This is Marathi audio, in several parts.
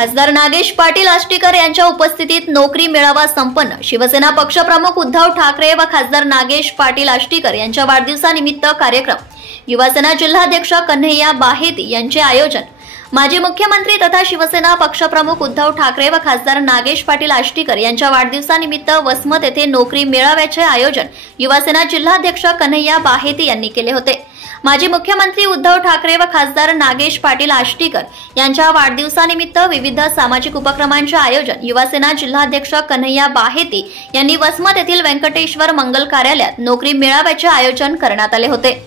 खासदार नागेश पाटील आष्टीकर यांच्या उपस्थितीत नोकरी मेळावा संपन्न। शिवसेना पक्षप्रमुख उद्धव ठाकरे व खासदार नागेश पाटील आष्टीकर यांच्या वाढदिवसानिमित्त कार्यक्रम। युवासेना जिल्हाध्यक्ष कन्हैया बाहेती यांचे आयोजन। माजी मुख्यमंत्री तथा शिवसेना पक्षप्रमुख उद्धव ठाकरे व खासदार नागेश पाटील आष्टीकर यांच्या वाढदिवसानिमित्त वसमत येथे नोकरी मेळाव्याचे आयोजन युवासेना जिल्हाध्यक्ष कन्हैया बाहेती यांनी केले होते। माजी मुख्यमंत्री उद्धव ठाकरे व खासदार नागेश पाटील आष्टीकर यांच्या वाढदिवसानिमित्त विविध सामाजिक उपक्रमांचे आयोजन युवासेना जिल्हाध्यक्ष कन्हैया बाहेती यांनी वसमत येथील व्यंकटेश्वर मंगल कार्यालयात नोकरी मेळाव्याचे आयोजन करण्यात आले होते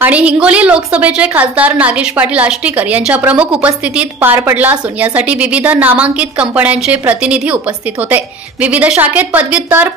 आणि हिंगोली लोकसभेचे खासदार नागेश पाटील आष्टीकर यांच्या प्रमुख उपस्थितीत पार पडला असून यासाठी विविध नामांकित कंपन्यांचे प्रतिनिधी उपस्थित होते। विविध शाखेत पदव्युत्तर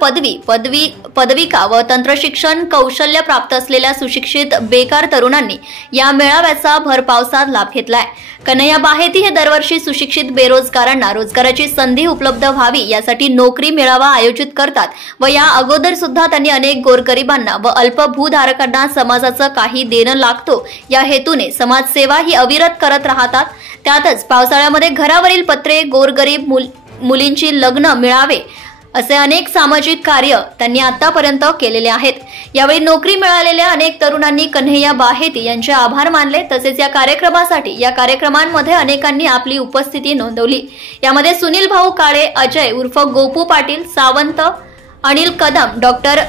पदविका व तंत्रशिक्षण कौशल्य प्राप्त असलेल्या सुशिक्षित बेकार तरुणांनी या मेळाव्याचा भर पावसात लाभ घेतलाय। कन्हैया बाहेती हे दरवर्षी सुशिक्षित बेरोजगारांना रोजगाराची संधी उपलब्ध व्हावी यासाठी नोकरी मेळावा आयोजित करतात व या अगोदर सुद्धा त्यांनी अनेक गोरगरिबांना व अल्पभूधारकांना समाजाचं काही देणं लागतो या हेतूने समाजसेवा ही अविरत करत राहतात। त्यातच पावसाळ्यामध्ये घरावरील पत्रे, गोरगरीब मुलींची लग्न मिळावे असे अनेक सामाजिक कार्य त्यांनी आतापर्यंत केलेले आहेत। यावेळी नोकरी मिळालेल्या अनेक तरुणांनी कन्हैया बाहेती यांचे आभार मानले। तसेच या कार्यक्रमांमध्ये अनेकांनी आपली उपस्थिती नोंदवली। यामध्ये सुनील भाऊ काळे, अजय उर्फ गोपू पाटील, सावंत, अनिल कदम, डॉक्टर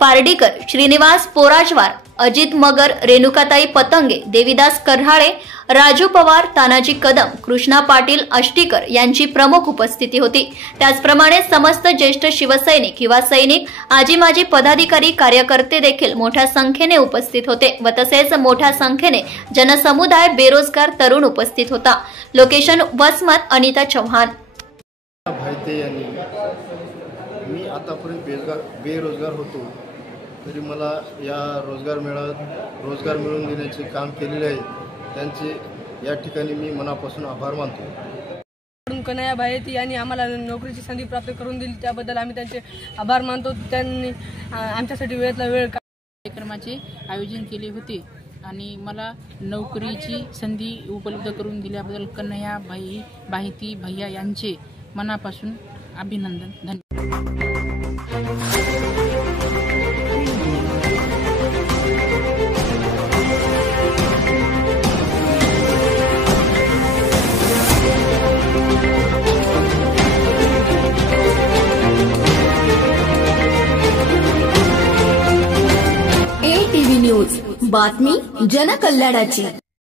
पारडीकर, श्रीनिवास पोराजवार, अजित मगर, रेणुकाताई पतंगे, देविदास करहाळे, राजू पवार, तानाजी कदम, कृष्णा पाटील आष्टीकर यांची प्रमुख उपस्थिती होती। त्याचप्रमाणे समस्त ज्येष्ठ शिवसैनिक, युवा सैनिक, आजी माजी पदाधिकारी, कार्यकर्ते देखील मोठ्या संख्येने उपस्थित होते व तसेच मोठ्या संख्येने जनसमुदाय, बेरोजगार तरुण उपस्थित होता। लोकेशन वसमत, अनिता चव्हाण। मी आतापर्यंत बेरोजगार होतो, तरी मला या रोजगार मेळाव्यात रोजगार मिळवून देण्याचे काम केलेले आहे, त्यांचे या ठिकाणी मी मनापासून आभार मानतो। कन्हैया बाहेती यांनी आम्हाला नोकरीची संधी प्राप्त करून दिली, त्याबद्दल आम्ही त्यांचे आभार मानतो। त्यांनी आमच्यासाठी वेळेतला वेळ कार्यक्रमाचे आयोजन केले होते आणि मला नोकरीची संधी उपलब्ध करून दिल्याबद्दल कन्हैया बाहेती भैया यांचे मनापासून अभिनंदन। धन्यवाद। ATV न्यूज, बातमी जनकल्याणाची।